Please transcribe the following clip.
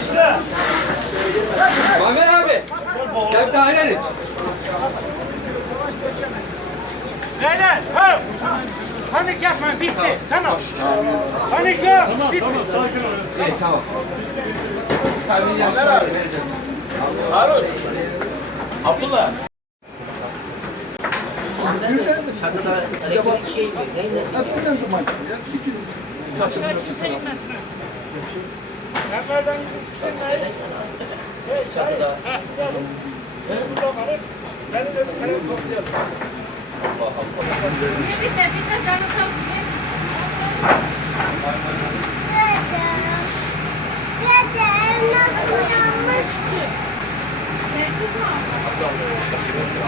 İşte. Muammer abi. Gel dahil edin. Beyler, hop! Panik yapma, bitti. Tamam. Panik yok, bitti. İyi, tamam. Kalbini yaşlar vereceğim. Harun. Abdullah. Çatıda elektrik şey mi? Hepsinden duman çıkıyor. Aşağı kimse inmez. Nereden gitsin? Hey, çay. Ha, gidelim. Benim burada kalın. Beni de kere toplayalım. Bir de bir de canı sağlık. Dede ev nasıl yanmış ki? Abla?